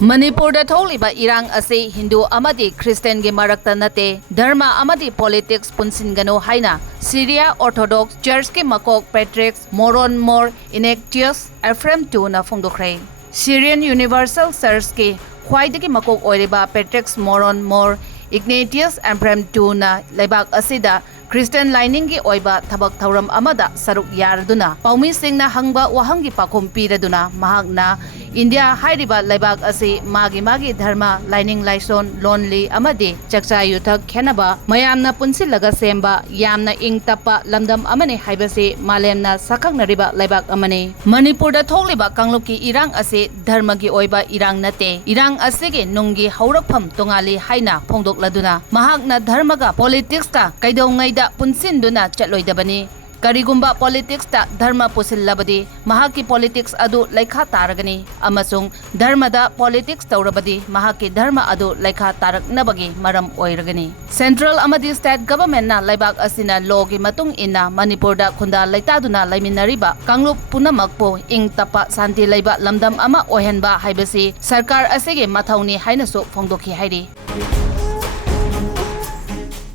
Manipur da tholiba irang ase Hindu amadi Christian ge marakta nate Dharma amadi politics Punsinganu Haina Syria Orthodox Church ke MAKOK Patriach Moron IGNATIUS APHREM 2 na Phongdokhre Syrian Universal Church ke khwaidagi MAKOK oiriba Patriach Moron IGNATIUS APHREM 2 na lebak asida Christian lining gi oiba thabak thauram amada saruk yarduna paumi singna hangba wahangi pakhum piraduna mahakna India hairiba lebak ase magi dharma lining laison lonely amadi chakcha yuthak khenaba mayamna punsilaga semba yamna ingtapa lamdam amane haibase malemna sakhaknariba lebak amane Manipur da tholiba kanglupki irang ase dharma gi oiba irang nate irang ase ge nunggi haurakpham tongali haina phongdokladuna mahakna dharma ga politics ka kaidongai da punsinduna chatloidabani karigumba politics ta dharma pusillabadi mahaki politics adu laikha taragani amasung dharma da politics taurabadi mahaki dharma adu laikha taraknabagi maram oiragani central amadi state government na laibak asina law gi matung inna Manipur da khunda laitaduna laiminariba kanglup punamakpo ing tapa santi laiba lamdam ama ohenba haibasi sarkar asege mathauni hainasu phongdokhi hairi